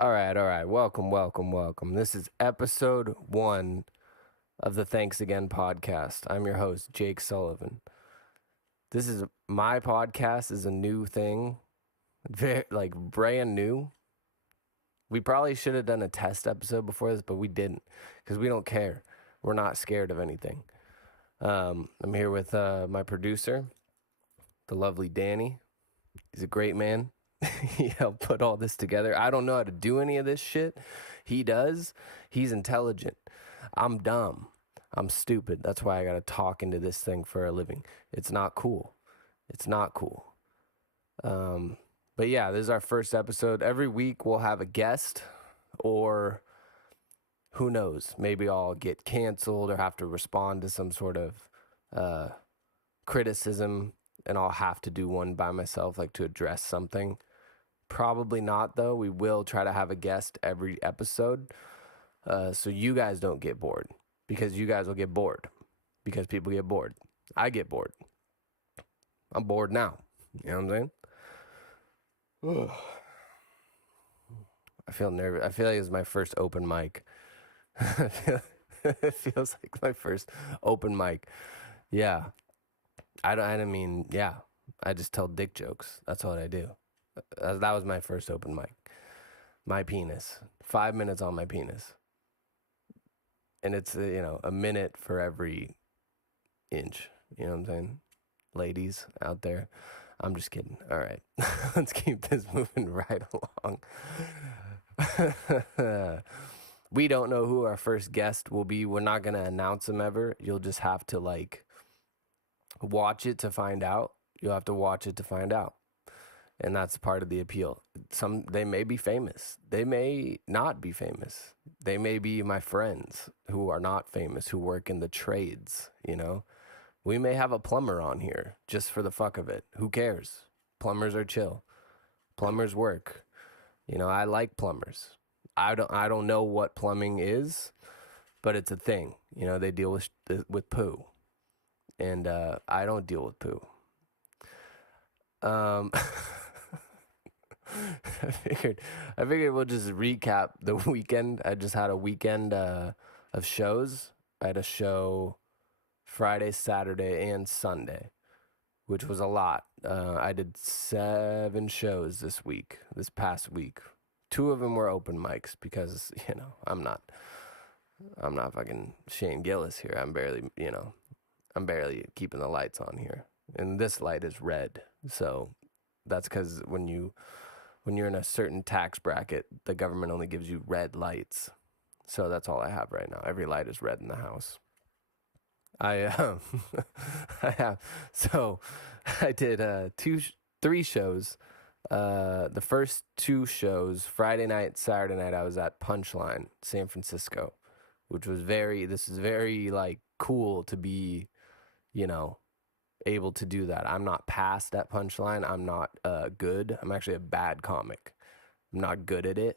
All right, all right. Welcome, welcome, welcome. This is episode 1 of the Thanks Again podcast. I'm your host, Jake Sullivan. This is my podcast is a new thing, very like brand new. We probably should have done a test episode before this, but we didn't because we don't care. We're not scared of anything. I'm here with my producer, the lovely Danny. He's a great man. He helped put all this together. I don't know how to do any of this shit. He does. He's intelligent. I'm dumb. I'm stupid. That's why I got to talk into this thing for a living. It's not cool. It's not cool. But yeah, this is our first episode. Every week we'll have a guest, or who knows, maybe I'll get canceled or have to respond to some sort of criticism, and I'll have to do one by myself, like to address something. Probably not, though. We will try to have a guest every episode, so you guys don't get bored, because you guys will get bored, because people get bored. I get bored. I'm bored now. You know what I'm saying? I feel nervous. I feel like it's my first open mic. It feels like my first open mic. Yeah. Yeah. I just tell dick jokes. That's what I do. That was my first open mic. My penis. 5 minutes on my penis. And it's, a minute for every inch. You know what I'm saying? Ladies out there. I'm just kidding. All right. Let's keep this moving right along. We don't know who our first guest will be. We're not going to announce him ever. You'll just have to, watch it to find out. You'll have to watch it to find out. And that's part of the appeal. They may be famous. They may not be famous. They may be my friends who are not famous, who work in the trades, We may have a plumber on here just for the fuck of it. Who cares? Plumbers are chill. Plumbers work. I like plumbers. I don't know what plumbing is, but it's a thing. They deal with poo. And I don't deal with poo. I figured we'll just recap the weekend. I just had a weekend of shows. I had a show Friday, Saturday, and Sunday, which was a lot. I did 7 shows this past week. 2 of them were open mics because, I'm not fucking Shane Gillis here. I'm barely keeping the lights on here. And this light is red. So that's because when you're in a certain tax bracket, the government only gives you red lights. So that's all I have right now. Every light is red in the house. I have. So I did 3 shows. The first 2 shows, Friday night, Saturday night, I was at Punchline, San Francisco, which was this is very cool to be, able to do that. I'm not passed at Punchline. I'm not good. I'm actually a bad comic. I'm not good at it,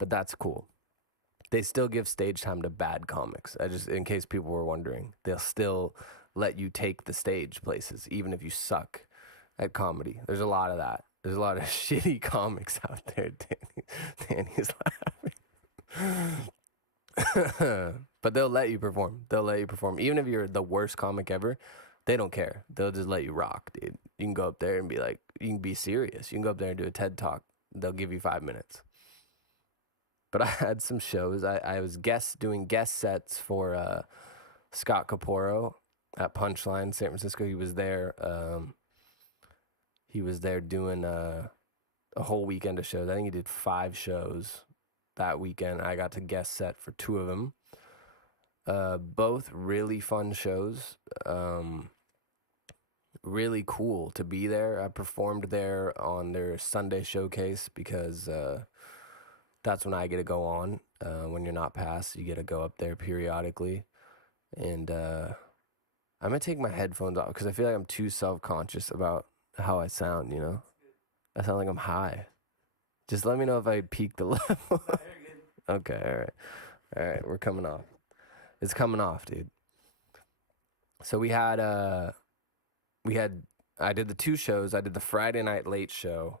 but that's cool. They still give stage time to bad comics. In case people were wondering, they'll still let you take the stage places, even if you suck at comedy. There's a lot of that. There's a lot of shitty comics out there. Danny's laughing. But they'll let you perform. Even if you're the worst comic ever, they don't care. They'll just let you rock, dude. You can go up there and be you can be serious. You can go up there and do a TED Talk. They'll give you 5 minutes. But I had some shows. I was doing guest sets for Scott Caporo at Punchline, San Francisco. He was there. He was there doing a whole weekend of shows. I think he did 5 shows that weekend. I got to guest set for 2 of them. Both really fun shows. Really cool to be there. I performed there on their Sunday showcase because that's when I get to go on. When you're not passed, you get to go up there periodically. And I'm going to take my headphones off because I feel like I'm too self-conscious about how I sound, I sound like I'm high. Just let me know if I peak the level. Okay, all right. All right, we're coming off. It's coming off, dude. So I did the 2 shows. I did the Friday night late show.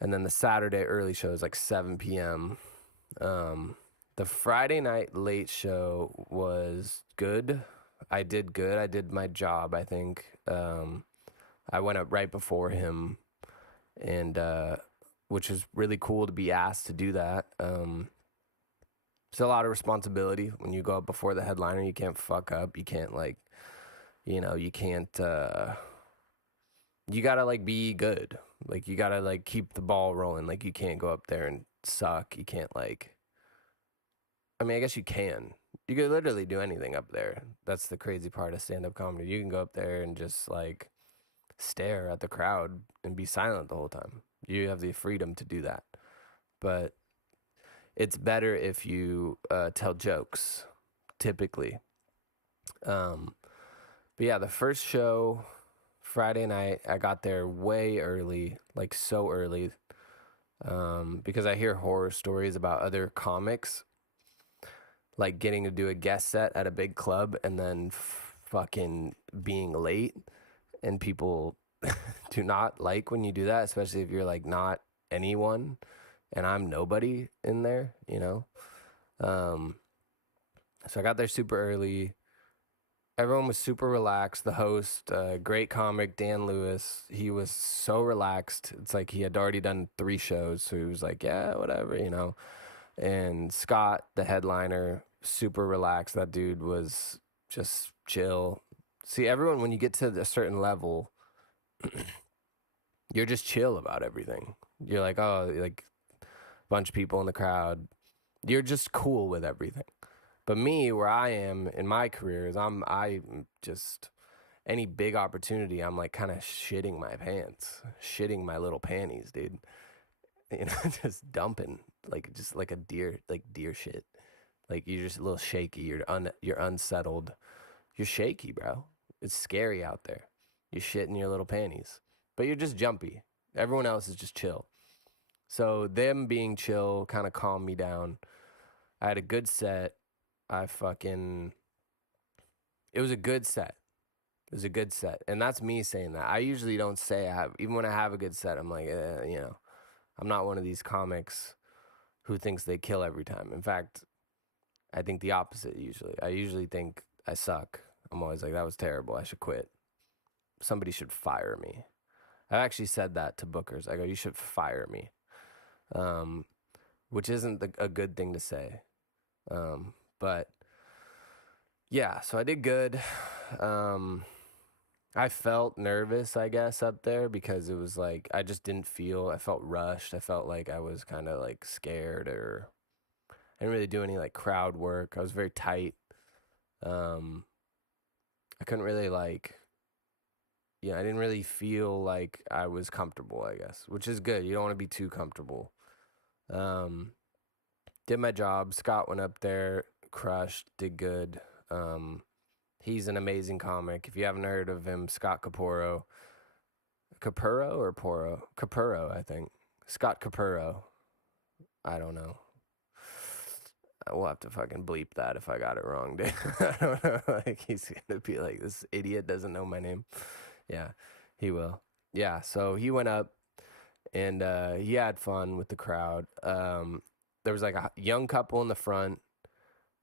And then the Saturday early show is like 7 p.m. Um, the Friday night late show was good. I did good. I did my job, I think. I went up right before him, and which was really cool to be asked to do that. It's a lot of responsibility when you go up before the headliner. You can't fuck up. You can't like, you can't. You gotta like be good. Like you gotta like keep the ball rolling. Like you can't go up there and suck. You can't like. I mean, I guess you can. You could literally do anything up there. That's the crazy part of stand-up comedy. You can go up there and just like stare at the crowd and be silent the whole time. You have the freedom to do that. But it's better if you tell jokes, typically. Um, but yeah, the first show, Friday night, I got there way early, like so early, because I hear horror stories about other comics, like getting to do a guest set at a big club and then fucking being late. And people do not like when you do that, especially if you're like not anyone and I'm nobody in there, you know? Um, so I got there super early. Everyone was super relaxed. The host, great comic, Dan Lewis, he was so relaxed. It's like he had already done 3 shows. So he was like, yeah, whatever, you know? And Scott, the headliner, super relaxed. That dude was just chill. See, everyone, when you get to a certain level, you're just chill about everything. You're like, oh, like a bunch of people in the crowd. You're just cool with everything. But me, where I am in my career is I'm just any big opportunity, I'm like kind of shitting my pants, shitting my little panties, dude. You know, just dumping like just like a deer, like deer shit. Like you're just a little shaky. You're unsettled. You're shaky, bro. It's scary out there. You're shitting your little panties, but you're just jumpy. Everyone else is just chill. So them being chill kind of calmed me down. I had a good set. I fucking. It was a good set. It was a good set, and that's me saying that. I usually don't say I have. Even when I have a good set, I'm like, I'm not one of these comics who thinks they kill every time. In fact, I think the opposite usually. I usually think I suck. I'm always like, that was terrible. I should quit. Somebody should fire me. I've actually said that to bookers. I go, you should fire me, um, which isn't a good thing to say. But yeah, so I did good. Um, I felt nervous, I guess, up there because it was like I just didn't feel. I felt rushed. I felt like I was kind of like scared, or I didn't really do any like crowd work. I was very tight. Um, I couldn't really like. Yeah, I didn't really feel like I was comfortable, I guess, which is good. You don't want to be too comfortable. Um, did my job. Scott went up there, crushed, did good. He's an amazing comic. If you haven't heard of him, Scott Capurro. Capurro or Poro? Capurro, I think. Scott Capurro. I don't know. We'll have to fucking bleep that if I got it wrong, dude. I don't know. Like he's gonna be like, this idiot doesn't know my name. Yeah, he will. Yeah, so he went up and he had fun with the crowd. There was like a young couple in the front.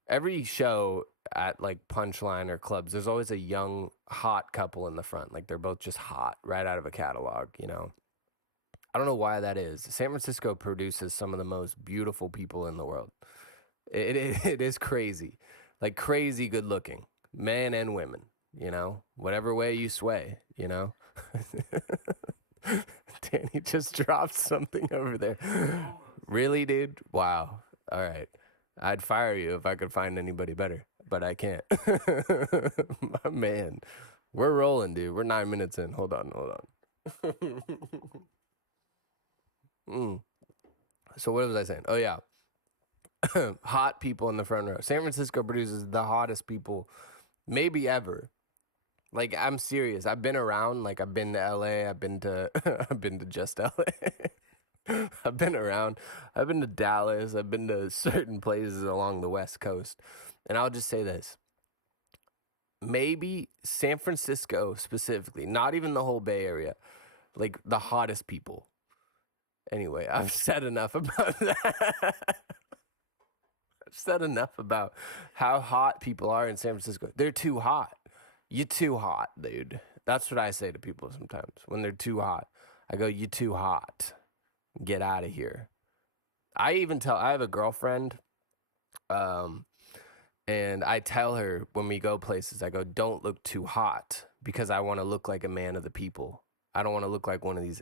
Every show at like Punchline or clubs, there's always a young, hot couple in the front. Like they're both just hot right out of a catalog, you know? I don't know why that is. San Francisco produces some of the most beautiful people in the world. It is crazy, like crazy good looking, men and women, you know? Whatever way you sway, you know? Danny just dropped something over there. Really, dude? Wow. All right. I'd fire you if I could find anybody better, but I can't. My man. We're rolling, dude. We're 9 minutes in. Hold on, hold on. So what was I saying? Oh yeah. Hot people in the front row. San Francisco produces the hottest people maybe ever. Like I'm serious. I've been around. Like I've been to LA. I've been to I've been to just LA. I've been around. I've been to Dallas. I've been to certain places along the West Coast. And I'll just say this. Maybe San Francisco specifically, not even the whole Bay Area, like the hottest people. Anyway, I've said enough about that. I've said enough about how hot people are in San Francisco. They're too hot. You too hot, dude. That's what I say to people sometimes when they're too hot. I go, you too hot. Get out of here. I have a girlfriend, um, and I tell her when we go places, I go, don't look too hot because I want to look like a man of the people. I don't want to look like one of these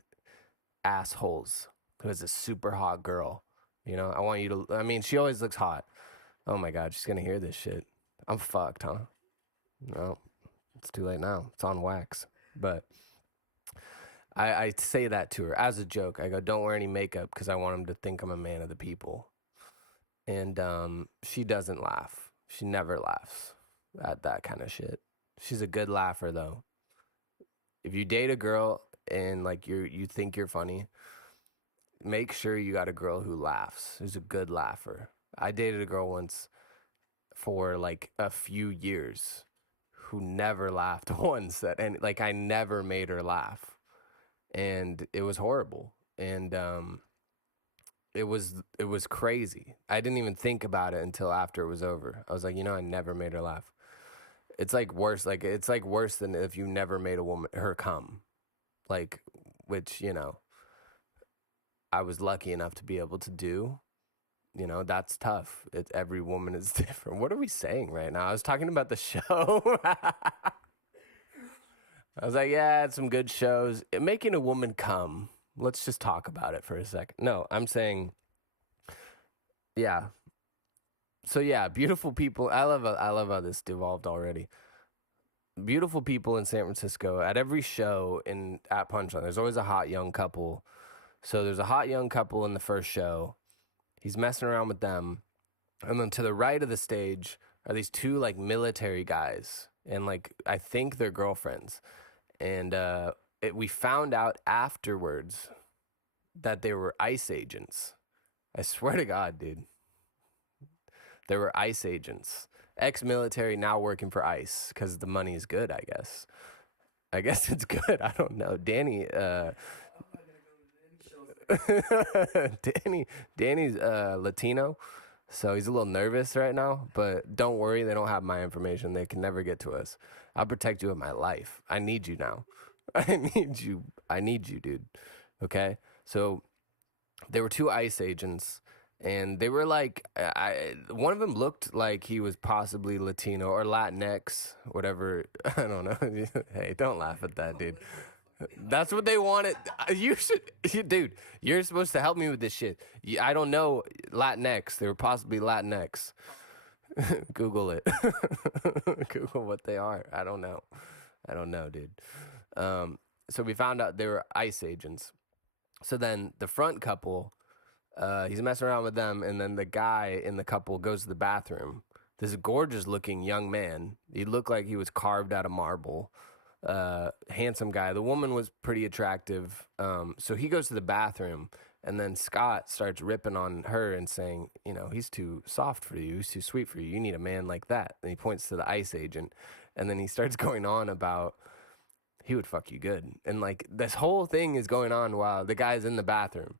assholes who's a super hot girl. I want you to, I mean, she always looks hot. Oh my God, she's going to hear this shit. I'm fucked, huh? No, it's too late now. It's on wax. But I say that to her as a joke. I go, don't wear any makeup because I want him to think I'm a man of the people. And she doesn't laugh. She never laughs at that kind of shit. She's a good laugher though. If you date a girl and like you think you're funny, make sure you got a girl who laughs, who's a good laugher. I dated a girl once for like a few years who never laughed once and like I never made her laugh. And it was horrible. And it was crazy. I didn't even think about it until after it was over. I was like, I never made her laugh. It's like worse. Like it's like worse than if you never made a woman her come. Like, which I was lucky enough to be able to do. That's tough. Every woman is different. What are we saying right now? I was talking about the show. I was like, yeah, it's some good shows. Making a woman come. Let's just talk about it for a second. No, I'm saying, yeah. So yeah, beautiful people. I love how this devolved already. Beautiful people in San Francisco. At every show in at Punchline, there's always a hot young couple. So there's a hot young couple in the first show. He's messing around with them. And then to the right of the stage are these two like military guys. And like I think they're girlfriends. And we found out afterwards that they were ICE agents. I swear to God, dude. They were ICE agents. Ex-military, now working for ICE because the money is good, I guess. I guess it's good. I don't know. Danny's Latino, so he's a little nervous right now. But don't worry, they don't have my information. They can never get to us. I'll protect you with my life. I need you now. I need you. I need you, dude. Okay? So there were two ICE agents, and they were like, one of them looked like he was possibly Latino or Latinx, whatever. I don't know. Hey, don't laugh at that, dude. That's what they wanted. Dude, you're supposed to help me with this shit. I don't know Latinx. They were possibly Latinx. Google it. Google what they are. I don't know. I don't know, dude. So we found out they were ICE agents. So then the front couple, he's messing around with them, and then the guy in the couple goes to the bathroom. This gorgeous looking young man. He looked like he was carved out of marble. Handsome guy. The woman was pretty attractive. So he goes to the bathroom, and then Scott starts ripping on her and saying, he's too soft for you. He's too sweet for you. You need a man like that. And he points to the ICE agent, and then he starts going on about he would fuck you good. And like this whole thing is going on while the guy's in the bathroom.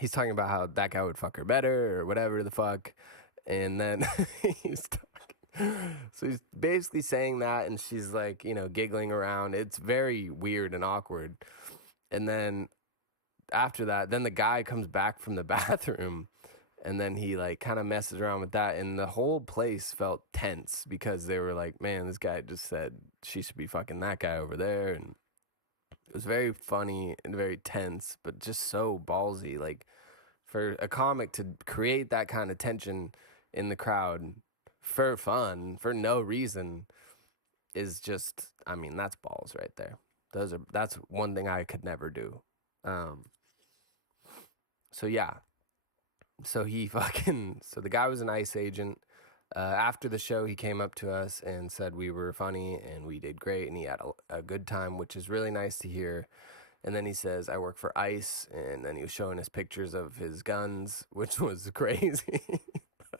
He's talking about how that guy would fuck her better or whatever the fuck. And then he's talking. So he's basically saying that, and she's like, giggling around. It's very weird and awkward. And then after that, then the guy comes back from the bathroom, and then he like kind of messes around with that, and the whole place felt tense because they were like, man, this guy just said she should be fucking that guy over there. And it was very funny and very tense, but just so ballsy. Like for a comic to create that kind of tension in the crowd for fun, for no reason, is just, I mean, that's balls right there. That's one thing I could never do. So yeah. So the guy was an ICE agent. After the show, he came up to us and said we were funny and we did great, and he had a good time, which is really nice to hear. And then he says, I work for ICE, and then he was showing us pictures of his guns, which was crazy.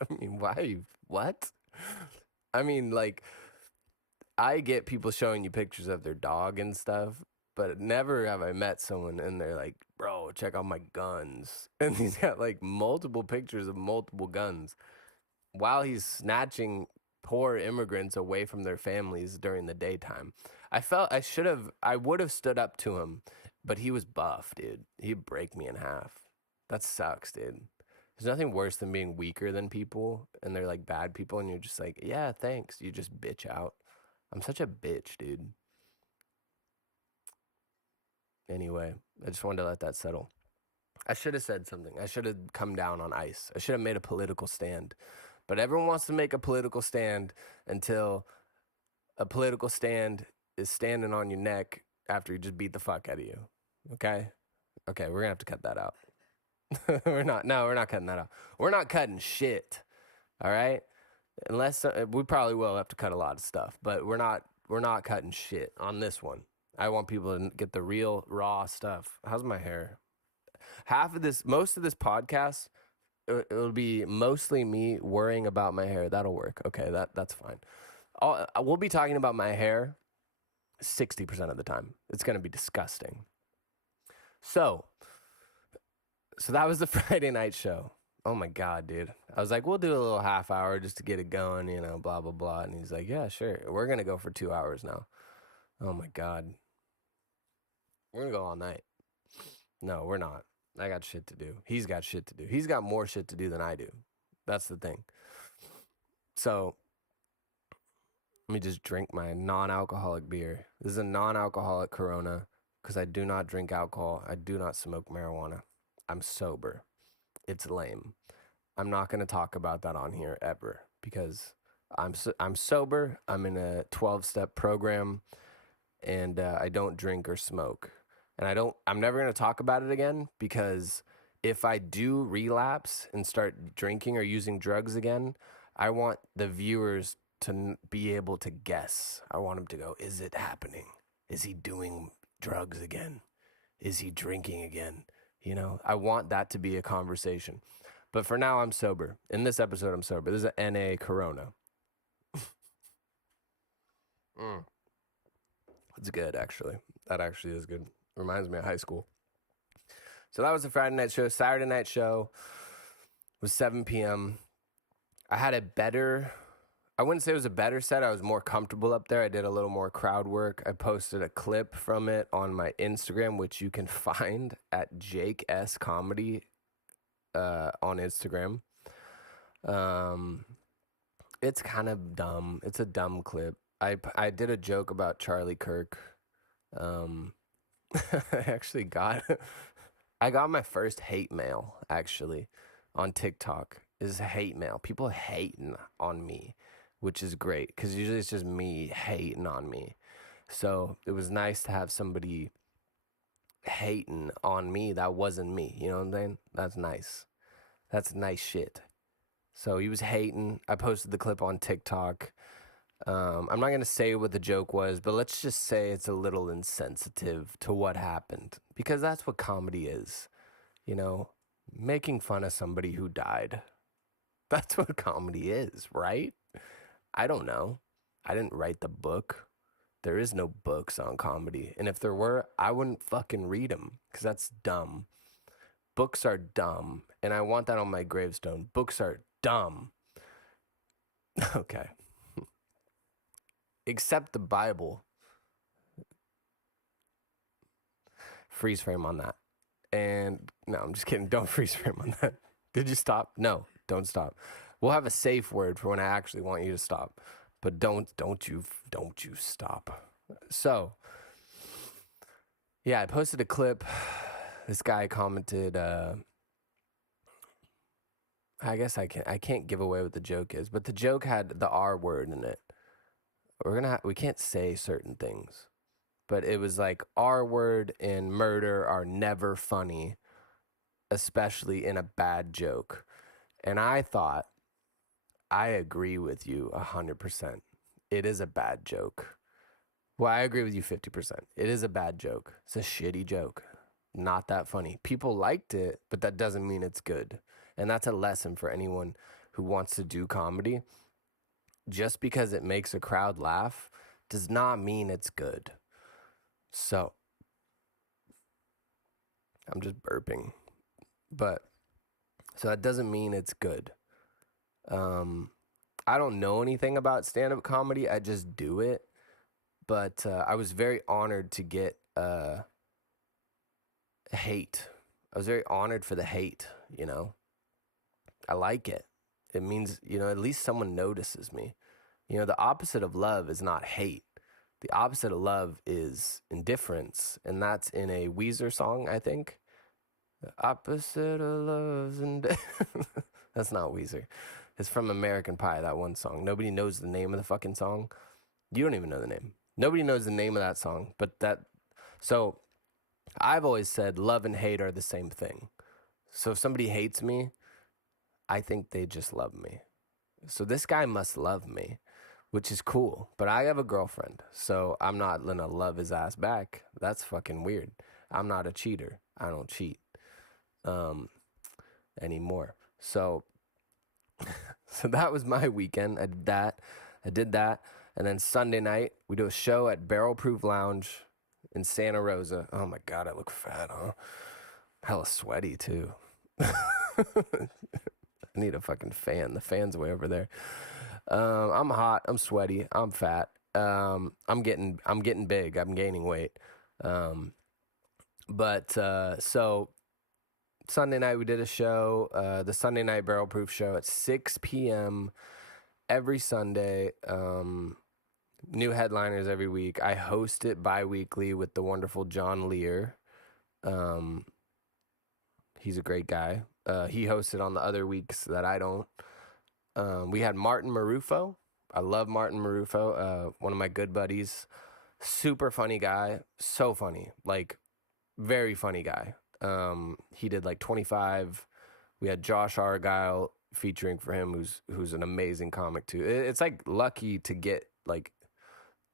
I mean, why? What? I mean, like, I get people showing you pictures of their dog and stuff, but never have I met someone and they're like, bro, check out my guns. And he's got like multiple pictures of multiple guns while he's snatching poor immigrants away from their families during the daytime. I would have stood up to him, but he was buff, dude. He'd break me in half. That sucks, dude. There's nothing worse than being weaker than people and they're like bad people and you're just like, yeah, thanks. You just bitch out. I'm such a bitch, dude. Anyway, I just wanted to let that settle. I should have said something. I should have come down on ice. I should have made a political stand. But everyone wants to make a political stand until a political stand is standing on your neck after he just beat the fuck out of you. Okay? Okay, we're going to have to cut that out. We're not cutting that out. We're not cutting shit. All right? Unless we probably will have to cut a lot of stuff, but we're not cutting shit on this one. I want people to get the real raw stuff. How's my hair? Most of this podcast, it'll be mostly me worrying about my hair. That'll work. Okay, that's fine. We'll be talking about my hair 60% of the time. It's going to be disgusting. So that was the Friday night show. Oh my God, dude. I was like, we'll do a little half hour just to get it going, blah, blah, blah. And he's like, yeah, sure. We're going to go for 2 hours now. Oh my God. We're going to go all night. No, we're not. I got shit to do. He's got shit to do. He's got more shit to do than I do. That's the thing. So let me just drink my non-alcoholic beer. This is a non-alcoholic Corona because I do not drink alcohol. I do not smoke marijuana. I'm sober. It's lame. I'm not going to talk about that on here ever because I'm sober. I'm in a 12-step program and I don't drink or smoke. And I'm never going to talk about it again because if I do relapse and start drinking or using drugs again, I want the viewers to be able to guess. I want them to go, is it happening? Is he doing drugs again? Is he drinking again? I want that to be a conversation. But for now, I'm sober. In this episode, I'm sober. This is an NA Corona. It's good, actually. That actually is good. Reminds me of high school. So that was the Friday night show. Saturday night show was 7 p.m. I wouldn't say it was a better set. I was more comfortable up there. I did a little more crowd work. I posted a clip from it on my Instagram, which you can find at Jake S Comedy on Instagram. It's kind of dumb. It's a dumb clip. I did a joke about Charlie Kirk. I got my first hate mail actually on TikTok. Is hate mail. People hating on me, which is great because usually it's just me hating on me. So it was nice to have somebody hating on me that wasn't me. You know what I'm saying? That's nice. That's nice shit. So he was hating. I posted the clip on TikTok. I'm not going to say what the joke was, but let's just say it's a little insensitive to what happened because that's what comedy is, making fun of somebody who died. That's what comedy is, right? I don't know. I didn't write the book. There is no books on comedy. And if there were, I wouldn't fucking read them because that's dumb. Books are dumb. And I want that on my gravestone. Books are dumb. Okay. Except the Bible. Freeze frame on that. And no, I'm just kidding. Don't freeze frame on that. Did you stop? No, don't stop. We'll have a safe word for when I actually want you to stop. But don't you stop. So, yeah, I posted a clip. This guy commented, I guess I can't give away what the joke is, but the joke had the R word in it. We can't say certain things, but it was like R word and murder are never funny, especially in a bad joke. And I thought, I agree with you 100%. It is a bad joke. Well, I agree with you 50%. It is a bad joke. It's a shitty joke. Not that funny. People liked it, but that doesn't mean it's good. And that's a lesson for anyone who wants to do comedy. Just because it makes a crowd laugh does not mean it's good. So I'm just burping. But so that doesn't mean it's good. Um, I don't know anything about stand-up comedy. I just do it. But I was very honored to get hate. I was very honored for the hate, you know. I like it. It means, you know, at least someone notices me. You know, the opposite of love is not hate. The opposite of love is indifference. And that's in a Weezer song, I think. The opposite of love is indifference. That's not Weezer. It's from American Pie, that one song. Nobody knows the name of the fucking song. You don't even know the name. Nobody knows the name of that song. But that, so I've always said love and hate are the same thing. So if somebody hates me, I think they just love me. So this guy must love me, which is cool. But I have a girlfriend, so I'm not gonna love his ass back. That's fucking weird. I'm not a cheater. I don't cheat anymore. So so that was my weekend. I did that. And then Sunday night, we do a show at Barrel Proof Lounge in Santa Rosa. Oh my God, I look fat, huh? Hella sweaty too. I need a fucking fan. The fan's way over there. I'm hot. I'm sweaty. I'm fat. I'm getting big. I'm gaining weight. So Sunday night we did a show, the Sunday night Barrel Proof show at 6 p.m. every Sunday. New headliners every week. I host it bi-weekly with the wonderful John Lear. He's a great guy. He hosted on the other weeks that I don't. We had Martin Marufo. I love Martin Marufo, one of my good buddies. Super funny guy. So funny. Like, very funny guy. He did like 25. We had Josh Argyle featuring for him, who's an amazing comic too. It's like lucky to get like.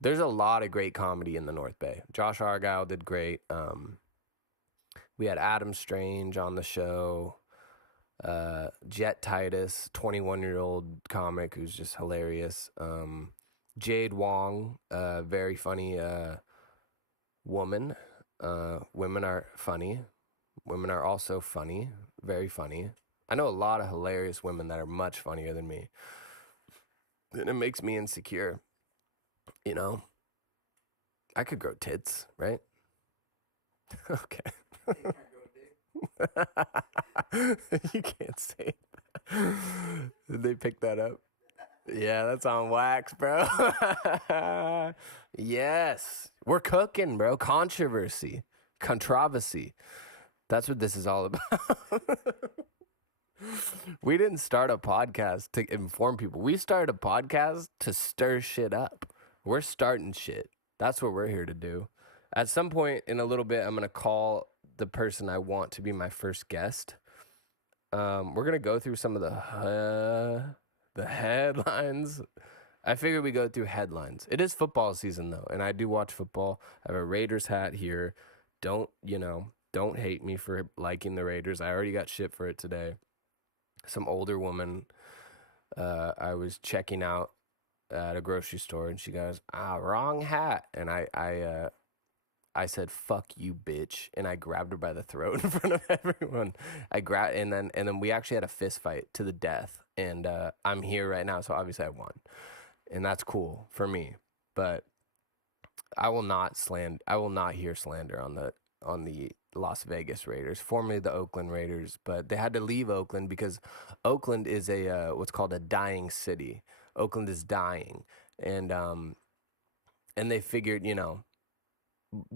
There's a lot of great comedy in the North Bay. Josh Argyle did great. We had Adam Strange on the show. Jet Titus, 21-year-old comic who's just hilarious. Jade Wong, very funny woman. Women are funny. Women are also funny, very funny. I know a lot of hilarious women that are much funnier than me. And it makes me insecure. You know, I could grow tits, right? Okay. You can't say it. Did they pick that up? Yeah, that's on wax, bro. Yes. We're cooking, bro. Controversy. That's what this is all about. We didn't start a podcast to inform people. We started a podcast to stir shit up. We're starting shit. That's what we're here to do. At some point in a little bit, I'm going to call the person I want to be my first guest. We're going to go through some of the headlines. I figure we go through headlines. It is football season, though, and I do watch football. I have a Raiders hat here. Don't hate me for liking the Raiders. I already got shit for it today. Some older woman I was checking out at a grocery store, and she goes, wrong hat. And I said, fuck you, bitch. And I grabbed her by the throat in front of everyone. And then we actually had a fist fight to the death. And I'm here right now, so obviously I won. And that's cool for me. But I will not hear slander on the Las Vegas Raiders, formerly the Oakland Raiders, but they had to leave Oakland because Oakland is a what's called a dying city. Oakland is dying, and they figured,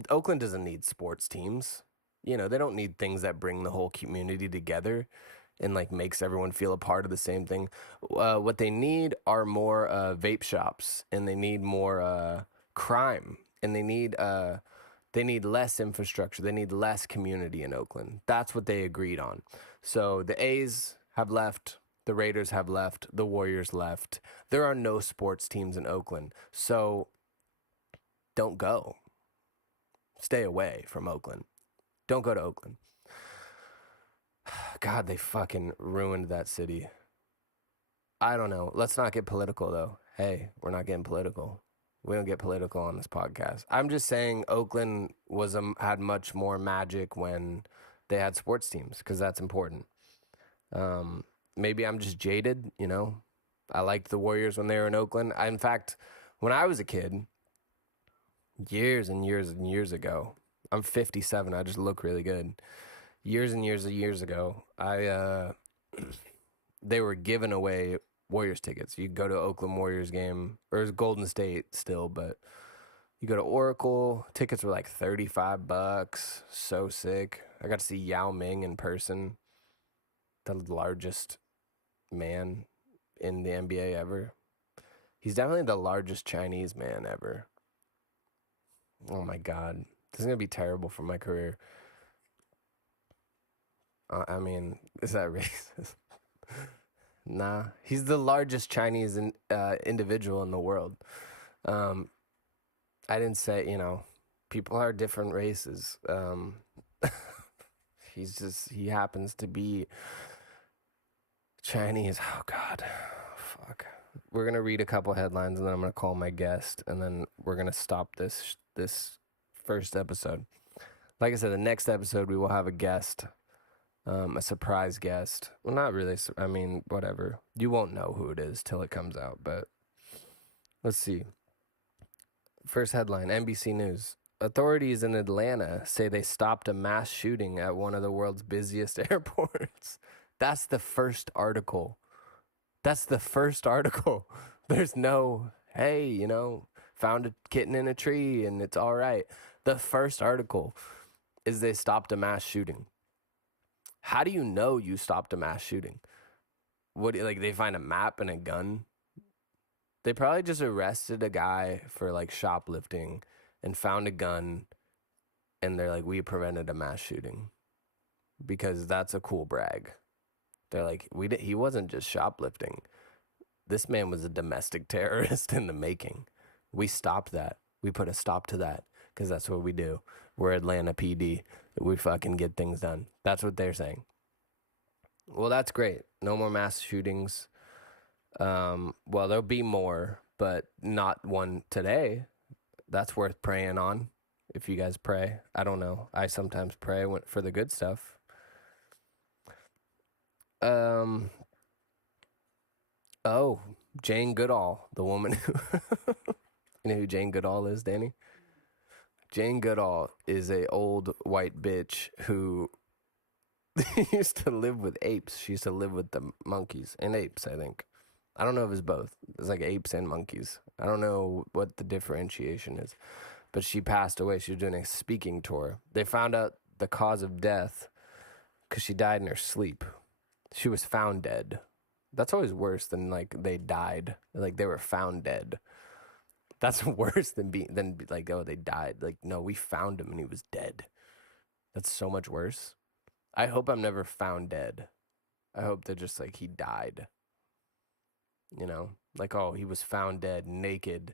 Oakland doesn't need sports teams. They don't need things that bring the whole community together and like makes everyone feel a part of the same thing. What they need are more vape shops, and they need more crime, and they need less infrastructure. They need less community in Oakland. That's what they agreed on. So the A's have left. The Raiders have left. The Warriors left. There are no sports teams in Oakland. So don't go. Stay away from Oakland. Don't go to Oakland. God, they fucking ruined that city. I don't know. Let's not get political, though. Hey, we're not getting political. We don't get political on this podcast. I'm just saying Oakland had much more magic when they had sports teams because that's important. Maybe I'm just jaded, you know. I liked the Warriors when they were in Oakland. In fact, when I was a kid, years and years and years ago, I'm 57. I just look really good. Years and years and years ago, they were giving away Warriors tickets. You go to Oakland Warriors game, or it was Golden State still, but you go to Oracle. Tickets were like $35. So sick. I got to see Yao Ming in person, the largest man in the NBA ever. He's definitely the largest Chinese man ever. Oh my God. This is going to be terrible for my career. I mean, is that racist? Nah. He's the largest Chinese individual in the world. Um, I didn't say, you know, people are different races. He happens to be Chinese. Oh God, fuck. We're gonna read a couple headlines and then I'm gonna call my guest and then we're gonna stop this first episode. Like I said, the next episode we will have a guest, a surprise guest. Well, not really. I mean, whatever. You won't know who it is till it comes out. But let's see. First headline: NBC News. Authorities in Atlanta say they stopped a mass shooting at one of the world's busiest airports. That's the first article. That's the first article. There's no, hey, you know, found a kitten in a tree and it's all right. The first article is they stopped a mass shooting. How do you know you stopped a mass shooting? What, like, they find a map and a gun? They probably just arrested a guy for like shoplifting and found a gun and they're like, we prevented a mass shooting because that's a cool brag. They're like, he wasn't just shoplifting. This man was a domestic terrorist in the making. We stopped that. We put a stop to that because that's what we do. We're Atlanta PD. We fucking get things done. That's what they're saying. Well, that's great. No more mass shootings. Well, there'll be more, but not one today. That's worth praying on. If you guys pray, I don't know. I sometimes pray for the good stuff. Oh, Jane Goodall, the woman who, you know who Jane Goodall is, Danny? Jane Goodall is a old white bitch who used to live with apes. She used to live with the monkeys and apes, I think. I don't know if it's both. It's like apes and monkeys. I don't know what the differentiation is. But she passed away. She was doing a speaking tour. They found out the cause of death because she died in her sleep. She was found dead. That's always worse than like they died. Like they were found dead. That's worse than like, oh, they died. Like, no, we found him and he was dead. That's so much worse. I hope I'm never found dead. I hope they're just like he died. You know, like, oh, he was found dead, naked,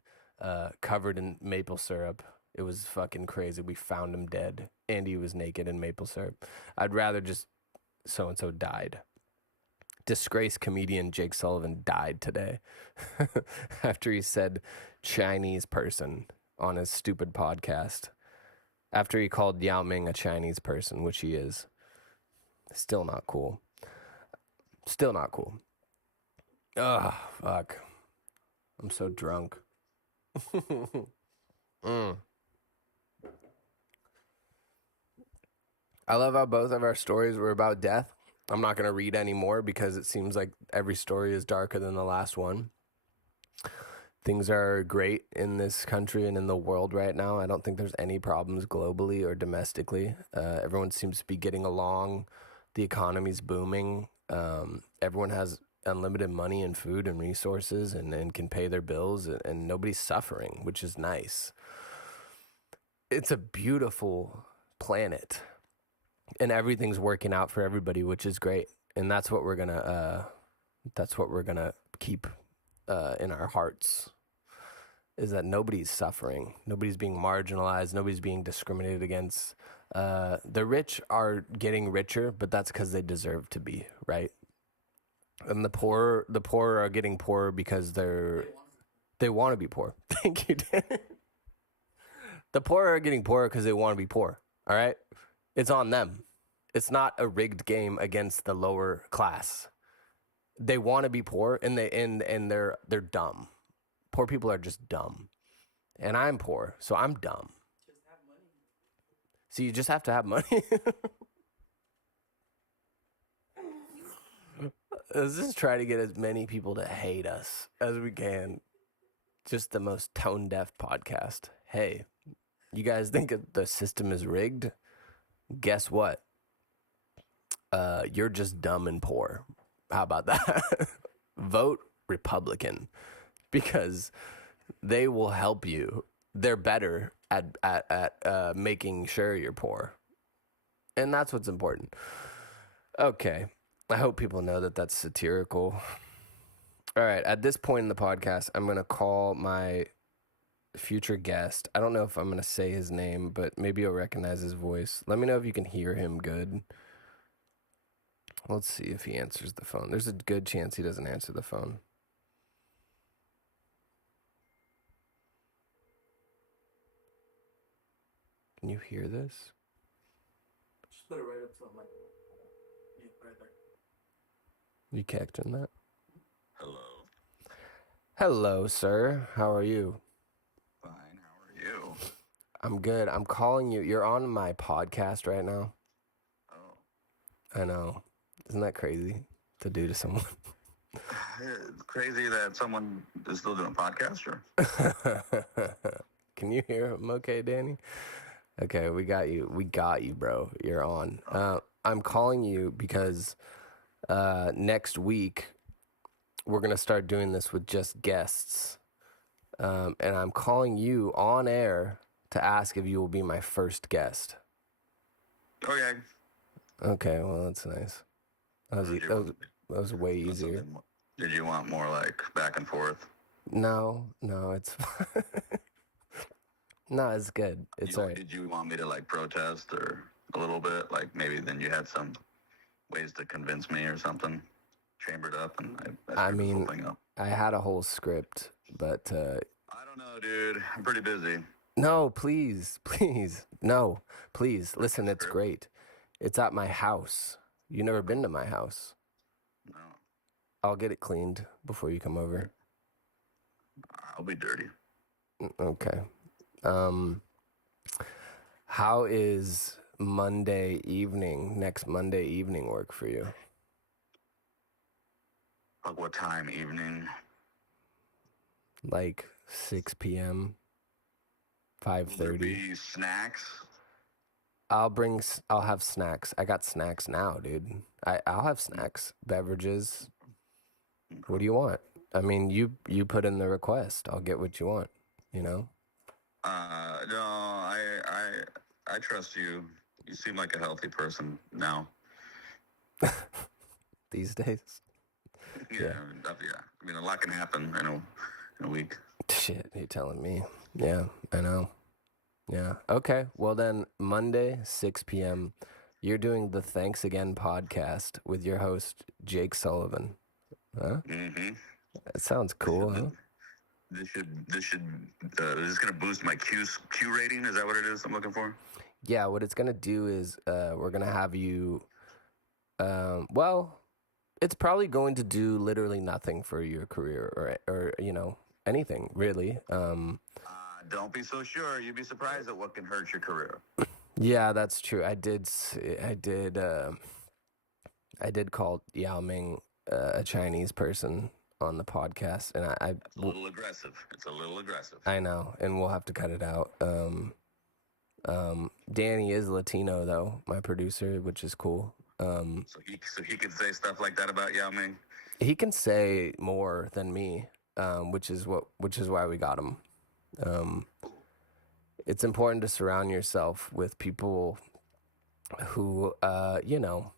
covered in maple syrup. It was fucking crazy. We found him dead and he was naked in maple syrup. I'd rather just so-and-so died. Disgraced comedian Jake Sullivan died today after he said Chinese person on his stupid podcast. After he called Yao Ming a Chinese person, which he is. Still not cool. Still not cool. Ugh, fuck. I'm so drunk. I love how both of our stories were about death. I'm not going to read any more because it seems like every story is darker than the last one. Things are great in this country and in the world right now. I don't think there's any problems globally or domestically. Everyone seems to be getting along. The economy's booming. Everyone has unlimited money and food and resources and can pay their bills and nobody's suffering, which is nice. It's a beautiful planet. And everything's working out for everybody, which is great. And that's what we're gonna keep in our hearts, is that nobody's suffering, nobody's being marginalized, nobody's being discriminated against. The rich are getting richer, but that's because they deserve to be, right? And the poor are getting poorer because they want to be poor. Thank you, Dan. The poor are getting poorer because they want to be poor. All right, it's on them. It's not a rigged game against the lower class. They want to be poor, and they're dumb. Poor people are just dumb, and I'm poor, so I'm dumb. Just have money. So you just have to have money. Let's just try to get as many people to hate us as we can. Just the most tone deaf podcast. Hey, you guys think the system is rigged? Guess what? You're just dumb and poor. How about that? Vote Republican, because they will help you. They're better at making sure you're poor, and that's what's important. Okay, I hope people know that that's satirical. All right, at this point in the podcast, I'm gonna call my future guest. I don't know if I'm gonna say his name, but maybe you'll recognize his voice. Let me know if you can hear him good. Let's see if he answers the phone. There's a good chance he doesn't answer the phone. Can you hear this? Just put it right up to the mic. Yeah, right there. You catching that? Hello. Hello, sir. How are you? Fine. How are you? I'm good. I'm calling you. You're on my podcast right now. Oh. I know. Isn't that crazy to do to someone? It's crazy that someone is still doing podcasts, sure. Can you hear him okay, Danny? Okay, we got you. We got you, bro. You're on. I'm calling you because next week we're going to start doing this with just guests. And I'm calling you on air to ask if you will be my first guest. Okay. Okay, well, that's nice. That was way easier. Did you want more like back and forth? No, it's no, it's good. It's all right. Did you want me to like protest or a little bit? Like maybe then you had some ways to convince me or something chambered up, and I screwed this whole thing up. I had a whole script, but I don't know, dude. I'm pretty busy. No, please. No, please. Listen, it's great. It's at my house. You never been to my house. No. I'll get it cleaned before you come over. I'll be dirty. Okay. How is next Monday evening work for you? Like what time? Evening? Like 6 p.m., 5:30. Will there be snacks? I'll have snacks. I got snacks now, dude. I'll have snacks, beverages. What do you want? I mean, you put in the request. I'll get what you want, you know? No, I trust you. You seem like a healthy person now. These days? Yeah. I mean, a lot can happen in a week. Shit, you're telling me. Yeah, I know. Yeah. Okay. Well, then Monday, 6 p.m., you're doing the Thanks Again podcast with your host, Jake Sullivan. Huh? Mm-hmm. That sounds cool, huh? This is going to boost my Q rating. Is that what it is I'm looking for? Yeah. What it's going to do is we're going to have you, well, it's probably going to do literally nothing for your career or you know, anything really. Don't be so sure. You'd be surprised at what can hurt your career. Yeah, that's true. I did call Yao Ming a Chinese person on the podcast, and That's a little aggressive. It's a little aggressive. I know, and we'll have to cut it out. Danny is Latino though, my producer, which is cool. So he can say stuff like that about Yao Ming. He can say more than me, which is why we got him. It's important to surround yourself with people who, you know,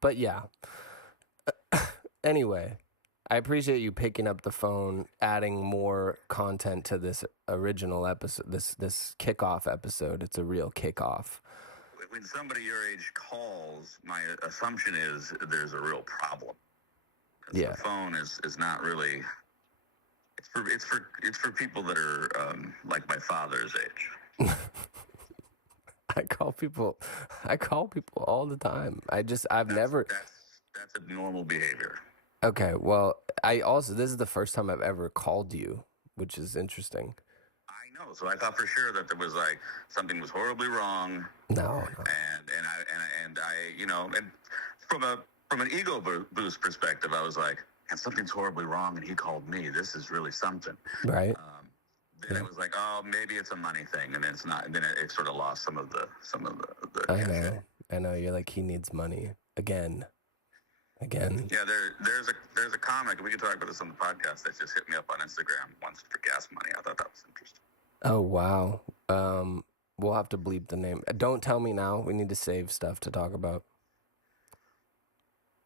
but yeah. Anyway, I appreciate you picking up the phone, adding more content to this original episode, this kickoff episode. It's a real kickoff. When somebody your age calls, my assumption is there's a real problem. Yeah. The phone is not really. It's for people that are like my father's age. I call people all the time. I've That's never. that's a normal behavior. Okay, well, this is the first time I've ever called you, which is interesting. I know. So I thought for sure that there was like something was horribly wrong, No, and I and from an ego boost perspective, I was like, and something's horribly wrong, and he called me. This is really something. right? Then it was like, oh, maybe it's a money thing, and it's not. And then it sort of lost some of the I cachet. know. I know. You're like, he needs money again. Yeah, there's a comic. We can talk about this on the podcast that just hit me up on Instagram once for gas money. I thought that was interesting. Oh wow. We'll have to bleep the name. Don't tell me now. We need to save stuff to talk about.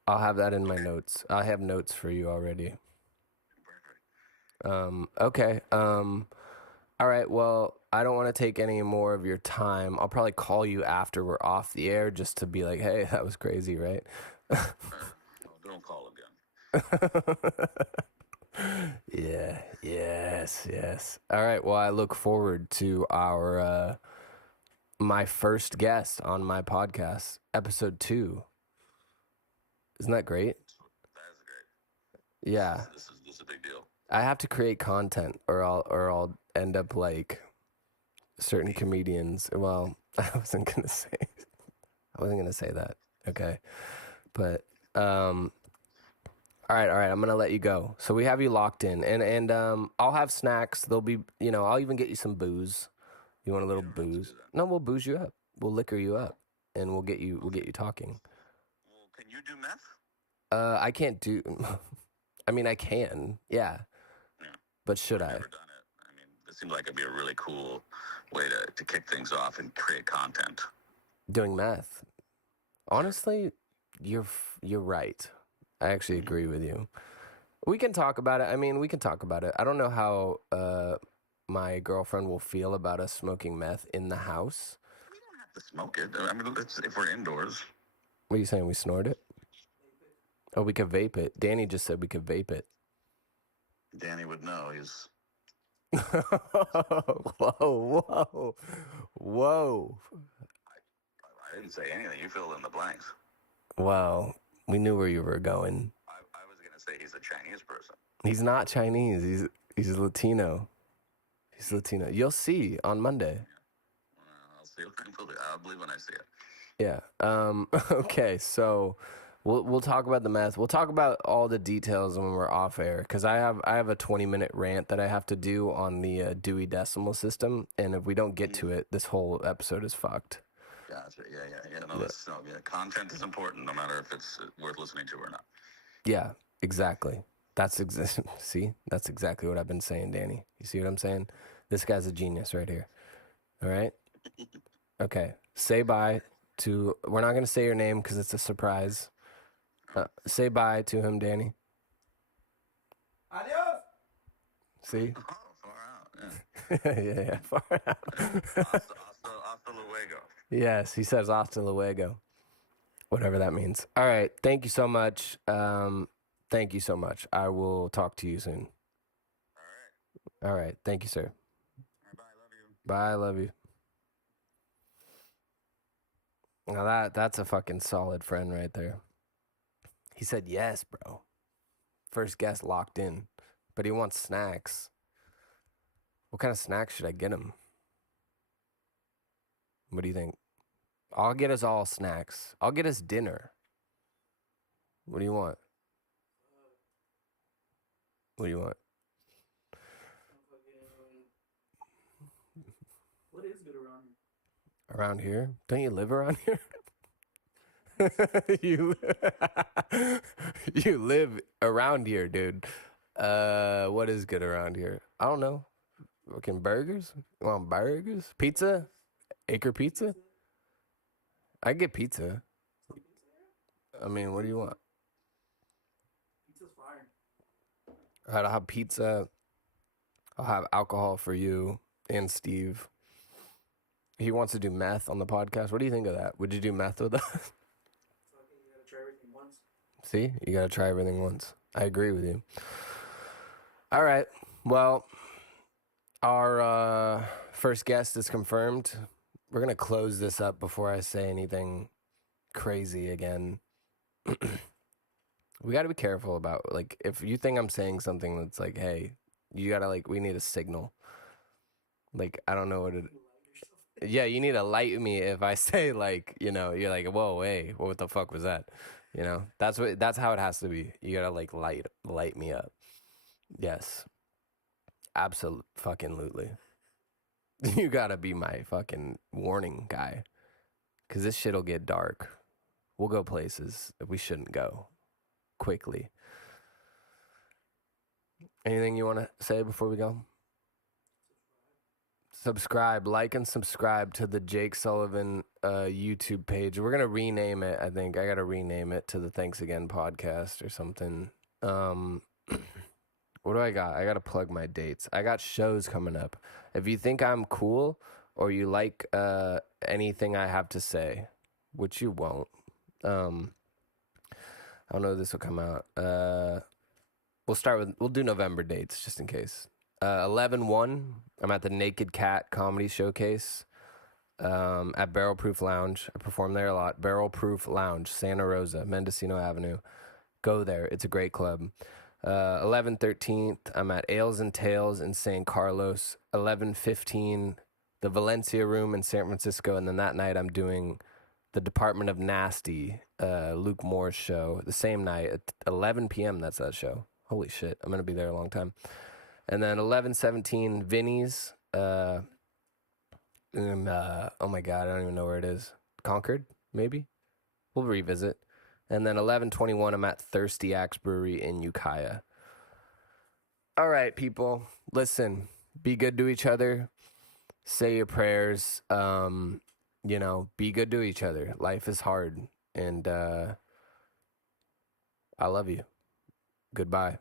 I'll have that in my notes. I have notes for you already. Perfect. Okay. All right. Well, I don't want to take any more of your time. I'll probably call you after we're off the air just to be like, hey, that was crazy, right? Don't call again. Yeah. Yes. All right. Well, I look forward to our my first guest on my podcast, episode 2. Isn't that great? That is great. Yeah. This is a big deal. I have to create content or I'll end up like certain comedians. Well, I wasn't gonna say that. Okay. But all right, I'm gonna let you go. So we have you locked in, and I'll have snacks. There'll be, I'll even get you some booze. You want a little booze? No, we'll booze you up. We'll liquor you up, and we'll get you talking. Well, can you do meth? I can't do. I mean, I can. Yeah. Yeah. But should I've I? never done it. I mean, this seems like it'd be a really cool way to kick things off and create content. Doing meth. Honestly, you're right. I actually agree with you. We can talk about it. I mean, we can talk about it. I don't know how my girlfriend will feel about us smoking meth in the house. We don't have to smoke it. I mean, if we're indoors. What are you saying? We snort it? Oh, we could vape it. Danny just said we could vape it. Danny would know. He's Whoa. I didn't say anything. You filled in the blanks. Wow. We knew where you were going. I was gonna say he's a Chinese person. He's not Chinese. He's Latino. He's Latino. You'll see on Monday. I'll see. I'll believe when I see it. Yeah. Okay. So we'll talk about the meth. We'll talk about all the details when we're off air because I have a 20-minute rant that I have to do on the Dewey Decimal System, and if we don't get to it, this whole episode is fucked. Gotcha. Yeah. No, content is important, no matter if it's worth listening to or not. Yeah. Exactly. See, that's exactly what I've been saying, Danny. You see what I'm saying? This guy's a genius right here. All right. Okay. Say bye to. We're not gonna say your name because it's a surprise. Say bye to him, Danny. Adios. See? Oh, far out. Yeah. yeah, far out. Hasta luego. Yes, he says hasta luego. Whatever that means. All right. Thank you so much. Thank you so much. I will talk to you soon. All right. Thank you, sir. Bye. Love you. Bye. I love you. Now that's a fucking solid friend right there. He said yes, bro. First guest locked in. But he wants snacks. What kind of snacks should I get him? What do you think? I'll get us all snacks. I'll get us dinner. What do you want? What do you want? What is good around here? Around here? Don't you live around here? you you live around here, dude. What is good around here? I don't know. Fucking burgers? You want burgers? Pizza? Acre Pizza? I get pizza. I mean, what do you want? Pizza's fire. All right, I'll have pizza. I'll have alcohol for you and Steve. He wants to do meth on the podcast. What do you think of that? Would you do meth with us? You gotta try everything once. See, you got to try everything once. I agree with you. All right. Well, our first guest is confirmed. we're gonna close this up before I say anything crazy again. We got to be careful about, like, if you think I'm saying something that's like, hey, you gotta, like, we need a signal. Like, I don't know what it. Yeah, you need to light me if I say, like, you know, you're like, whoa, hey, what the fuck was that? You know, that's how it has to be. You gotta, like, light me up. Yes, absolutely, fucking lutely. You gotta be my fucking warning guy, cause this shit'll get dark. We'll go places that we shouldn't go quickly. Anything you want to say before we go? Subscribe, like, and subscribe to the Jake Sullivan YouTube page. We're gonna rename it. I think I gotta rename it to the Thanks Again podcast or something. What do I got? I gotta plug my dates. I got shows coming up. If you think I'm cool or you like anything I have to say, which you won't, I don't know if this will come out. We'll do November dates just in case. 11/1, I'm at the Naked Cat Comedy Showcase at Barrel Proof Lounge. I perform there a lot. Barrel Proof Lounge, Santa Rosa, Mendocino Avenue. Go there. It's a great club. 11/13th, I'm at Ales and Tales in San Carlos. 11/15, the Valencia Room in San Francisco. And then that night, I'm doing the Department of Nasty, Luke Moore's show. The same night at 11 p.m. That's that show. Holy shit. I'm going to be there a long time. And then 11/17, Vinny's. Oh my God, I don't even know where it is. Concord, maybe? We'll revisit. And then 11/21, I'm at Thirsty Axe Brewery in Ukiah. All right, people. Listen, be good to each other. Say your prayers. You know, be good to each other. Life is hard. And I love you. Goodbye.